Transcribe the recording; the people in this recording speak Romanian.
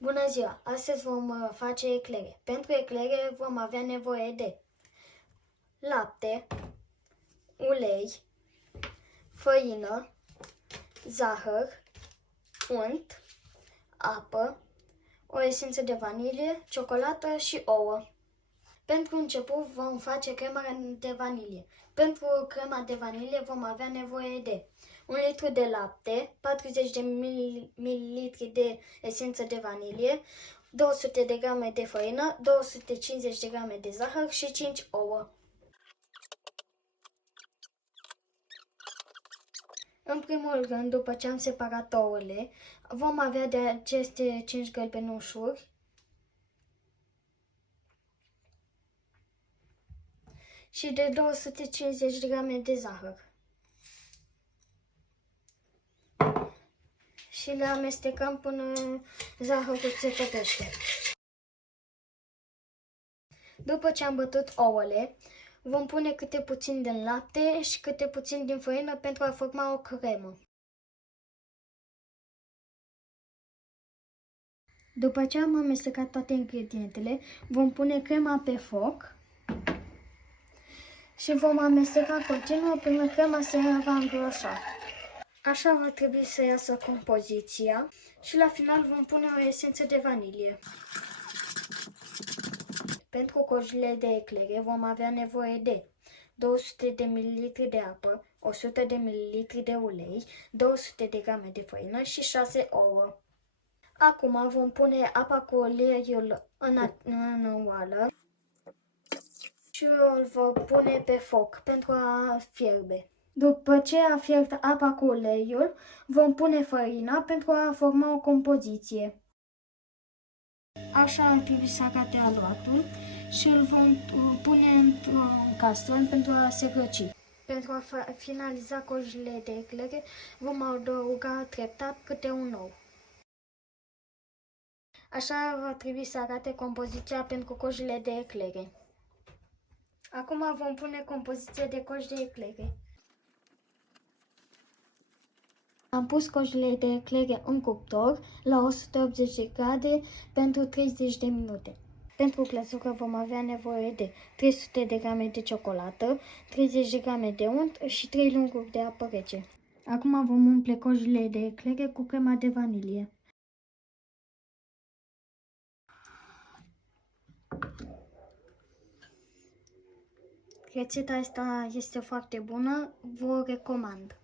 Bună ziua! Astăzi vom face eclere. Pentru eclere vom avea nevoie de lapte, ulei, făină, zahăr, unt, apă, o esență de vanilie, ciocolată și ouă. Pentru început vom face crema de vanilie. Pentru crema de vanilie vom avea nevoie de 1 litru de lapte, 40 de ml de esență de vanilie, 200 de grame de făină, 250 de grame de zahăr și 5 ouă. În primul rând, după ce am separat ouăle, vom avea de aceste 5 gălbenușuri și de 250 de grame de zahăr. Și le amestecăm până zahărul se topește. După ce am bătut ouăle, vom pune câte puțin din lapte și câte puțin din făină pentru a forma o cremă. După ce am amestecat toate ingredientele, vom pune crema pe foc și vom amesteca continuu până crema se va îngroșa. Așa va trebui să iasă compoziția și la final vom pune o esență de vanilie. Pentru cojile de eclere vom avea nevoie de 200 de ml de apă, 100 de ml de ulei, 200 de grame de făină și 6 ouă. Acum vom pune apa cu uleiul în oală și îl vom pune pe foc pentru a fierbe. După ce a fiert apa cu uleiul, vom pune făina pentru a forma o compoziție. Așa ar trebui să arate aluatul și îl vom pune într-un castron pentru a se răci. Pentru a finaliza cojile de eclere, vom adăuga treptat câte un ou. Așa va trebui să arate compoziția pentru cojile de eclere. Acum vom pune compoziția de coji de eclere. Am pus cojile de eclere în cuptor la 180 de grade pentru 30 de minute. Pentru glazură vom avea nevoie de 300 de grame de ciocolată, 30 de grame de unt și 3 lunguri de apă rece. Acum vom umple cojile de eclere cu crema de vanilie. Rețeta asta este foarte bună, vă o recomand.